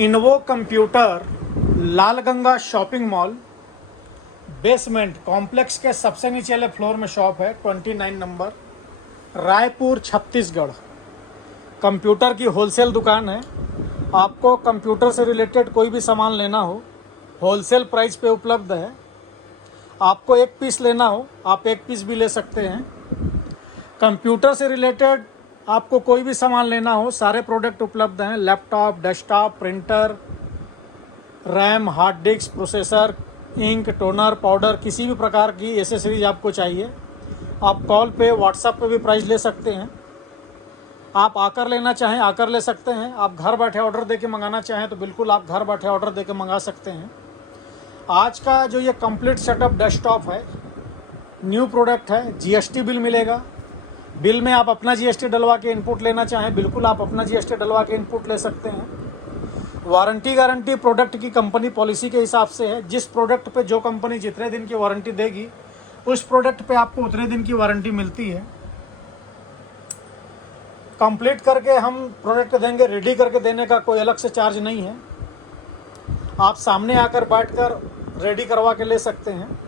इन्वो computer Lalganga shopping mall basement complex के सबसे नीचे वाले फ्लोर में शॉप है। 29 नंबर, रायपुर छत्तीसगढ़। कंप्यूटर की होलसेल दुकान है। आपको कंप्यूटर से रिलेटेड कोई भी सामान लेना हो होलसेल प्राइस पे उपलब्ध है। आपको एक पीस लेना हो आप एक पीस भी ले सकते हैं। कंप्यूटर से रिलेटेड आपको कोई भी सामान लेना हो सारे प्रोडक्ट उपलब्ध हैं। Laptop, desktop, printer, RAM, hard disk, processor, ink, toner, powder, किसी भी प्रकार की एसेसरीज आपको चाहिए आप कॉल पे व्हाट्सएप पे भी प्राइस ले सकते हैं। आप आकर लेना चाहें आकर ले सकते हैं। आप घर बैठे ऑर्डर देके मंगाना चाहें तो बिल्कुल आप घर बैठे ऑर्डर देके मंगा सकते हैं। आज का जो ये कंप्लीट सेटअप डेस्कटॉप है न्यू प्रोडक्ट है। जीएसटी बिल मिलेगा। बिल में आप अपना जीएसटी डलवा के इनपुट लेना चाहें बिल्कुल आप अपना जीएसटी डलवा के इनपुट ले सकते हैं। वारंटी गारंटी प्रोडक्ट की कंपनी पॉलिसी के हिसाब से है। जिस प्रोडक्ट पे जो कंपनी जितने दिन की वारंटी देगी उस प्रोडक्ट पे आपको उतने दिन की वारंटी मिलती है। कंप्लीट करके हम प्रोडक्ट देंगे, रेडी करके देने का कोई अलग से चार्ज नहीं है। आप सामने आकर बैठकर रेडी करवा के ले सकते हैं।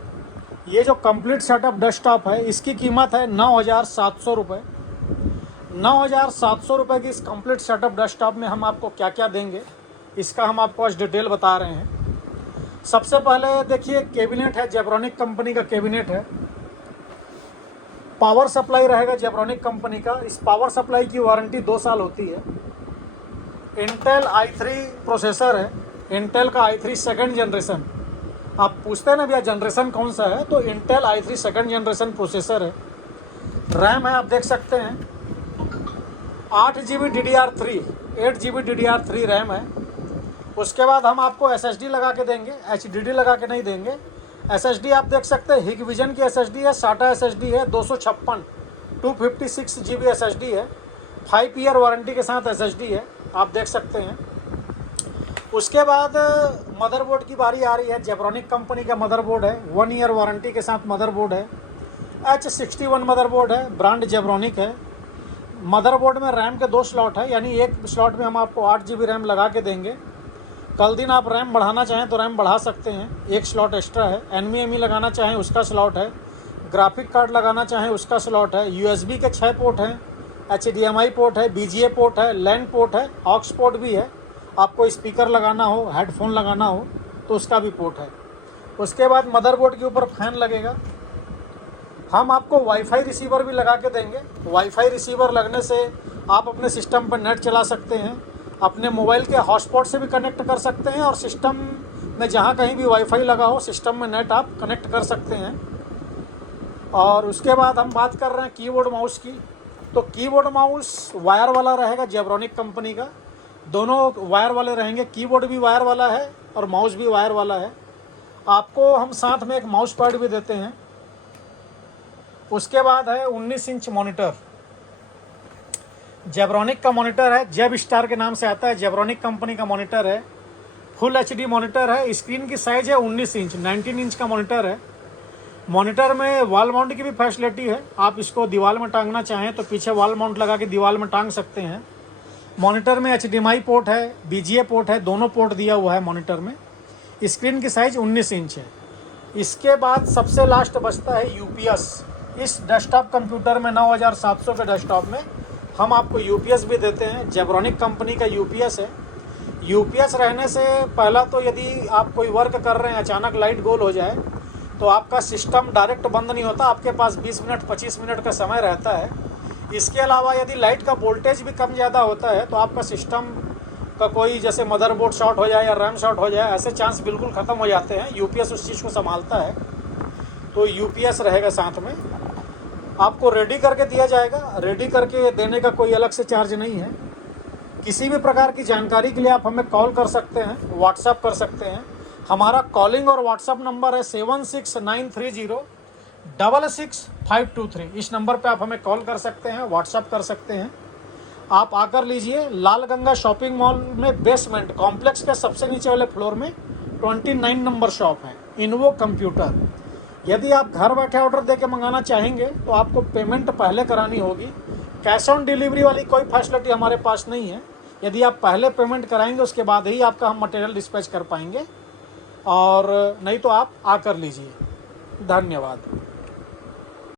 ये जो कंप्लीट सेटअप डेस्कटॉप है इसकी कीमत है 9,700 रुपये। 9,700 रुपये की इस कंप्लीट सेटअप डेस्कटॉप में हम आपको क्या क्या देंगे इसका हम आपको आज डिटेल बता रहे हैं। सबसे पहले देखिए कैबिनेट है, जेब्रॉनिक कंपनी का कैबिनेट है। पावर सप्लाई रहेगा जेब्रॉनिक कंपनी का। इस पावर सप्लाई की वारंटी 2 साल होती है। इंटेल i3 प्रोसेसर है। इंटेल का i3 सेकंड जनरेशन। आप पूछते हैं ना भैया जनरेशन कौन सा है, तो Intel i3 second generation processor है। रैम है आप देख सकते हैं 8GB DDR3, 8GB DDR3 RAM है। उसके बाद हम आपको SSD लगा के देंगे, HDD लगा के नहीं देंगे। SSD आप देख सकते हैं हिगविजन की SSD है, SATA SSD है 256, 256GB SSD है। 5 ईयर वारंटी के साथ SSD है आप देख सकते हैं। उसके बाद मदरबोर्ड की बारी आ रही है। जेब्रॉनिक कंपनी का मदरबोर्ड है, 1 ईयर वारंटी के साथ मदरबोर्ड है। H61 मदरबोर्ड है, ब्रांड जेब्रॉनिक है। मदरबोर्ड में रैम के 2 स्लॉट है, यानी एक स्लॉट में हम आपको 8GB रैम लगा के देंगे। कल दिन आप रैम बढ़ाना चाहें तो रैम बढ़ा सकते हैं, एक स्लॉट एक्स्ट्रा है। NVMe लगाना चाहें उसका स्लॉट है। ग्राफिक कार्ड लगाना चाहें उसका स्लॉट है। USB के 6 पोर्ट हैं, HDMI पोर्ट है, BGA पोर्ट है, LAN पोर्ट है, ऑक्स पोर्ट भी है। आपको स्पीकर लगाना हो, हेडफोन लगाना हो तो उसका भी पोर्ट है। उसके बाद मदरबोर्ड के ऊपर फैन लगेगा। हम आपको वाईफाई रिसीवर भी लगा के देंगे। वाईफाई रिसीवर लगने से आप अपने सिस्टम पर नेट चला सकते हैं, अपने मोबाइल के हॉटस्पॉट से भी कनेक्ट कर सकते हैं और सिस्टम में जहाँ कहीं भी वाईफाई लगा हो सिस्टम में नेट आप कनेक्ट कर सकते हैं। और उसके बाद हम बात कर रहे हैं कीबोर्ड माउस की, तो कीबोर्ड माउस वायर वाला रहेगा जेब्रॉनिक कंपनी का। दोनों वायर वाले रहेंगे, कीबोर्ड भी वायर वाला है और माउस भी वायर वाला है। आपको हम साथ में एक माउस पैड भी देते हैं। उसके बाद है 19 इंच मॉनिटर, जेब्रॉनिक का मॉनिटर है, जेब स्टार के नाम से आता है। जेब्रॉनिक कंपनी का मॉनिटर है, फुल HD मॉनिटर है। स्क्रीन की साइज़ है 19 इंच, 19 इंच का मॉनिटर है। मॉनिटर में वॉल माउंट की भी फैसिलिटी है। आप इसको दीवार में टांगना चाहें तो पीछे वॉल माउंट लगा के दीवार में टांग सकते हैं। मॉनिटर में HDMI पोर्ट है, BGA पोर्ट है, दोनों पोर्ट दिया हुआ है मॉनिटर में। स्क्रीन की साइज़ 19 इंच है। इसके बाद सबसे लास्ट बचता है UPS। इस डेस्कटॉप कंप्यूटर में 9,700 के डेस्कटॉप में हम आपको UPS भी देते हैं। जेब्रॉनिक कंपनी का UPS है। UPS रहने से पहला तो यदि आप कोई वर्क कर रहे हैं अचानक लाइट गोल हो जाए तो आपका सिस्टम डायरेक्ट बंद नहीं होता, आपके पास 20 मिनट 25 मिनट का समय रहता है। इसके अलावा यदि लाइट का वोल्टेज भी कम ज़्यादा होता है तो आपका सिस्टम का कोई जैसे मदरबोर्ड शॉर्ट हो जाए या रैम शॉर्ट हो जाए ऐसे चांस बिल्कुल ख़त्म हो जाते हैं। UPS उस चीज़ को संभालता है, तो UPS रहेगा साथ में। आपको रेडी करके दिया जाएगा, रेडी करके देने का कोई अलग से चार्ज नहीं है। किसी भी प्रकार की जानकारी के लिए आप हमें कॉल कर सकते हैं, व्हाट्सएप कर सकते हैं। हमारा कॉलिंग और व्हाट्सएप नंबर है 7693066523। इस नंबर पे आप हमें कॉल कर सकते हैं, व्हाट्सएप कर सकते हैं। आप आकर लीजिए। लालगंगा शॉपिंग मॉल में बेसमेंट कॉम्प्लेक्स के सबसे नीचे वाले फ्लोर में 29 नंबर शॉप है, इन्वो कंप्यूटर। यदि आप घर बैठे ऑर्डर देके मंगाना चाहेंगे तो आपको पेमेंट पहले करानी होगी। कैश ऑन डिलीवरी वाली कोई फैसिलिटी हमारे पास नहीं है। यदि आप पहले पेमेंट कराएंगे उसके बाद ही आपका हम मटेरियल डिस्पैच कर पाएंगे, और नहीं तो आप आकर लीजिए। धन्यवाद।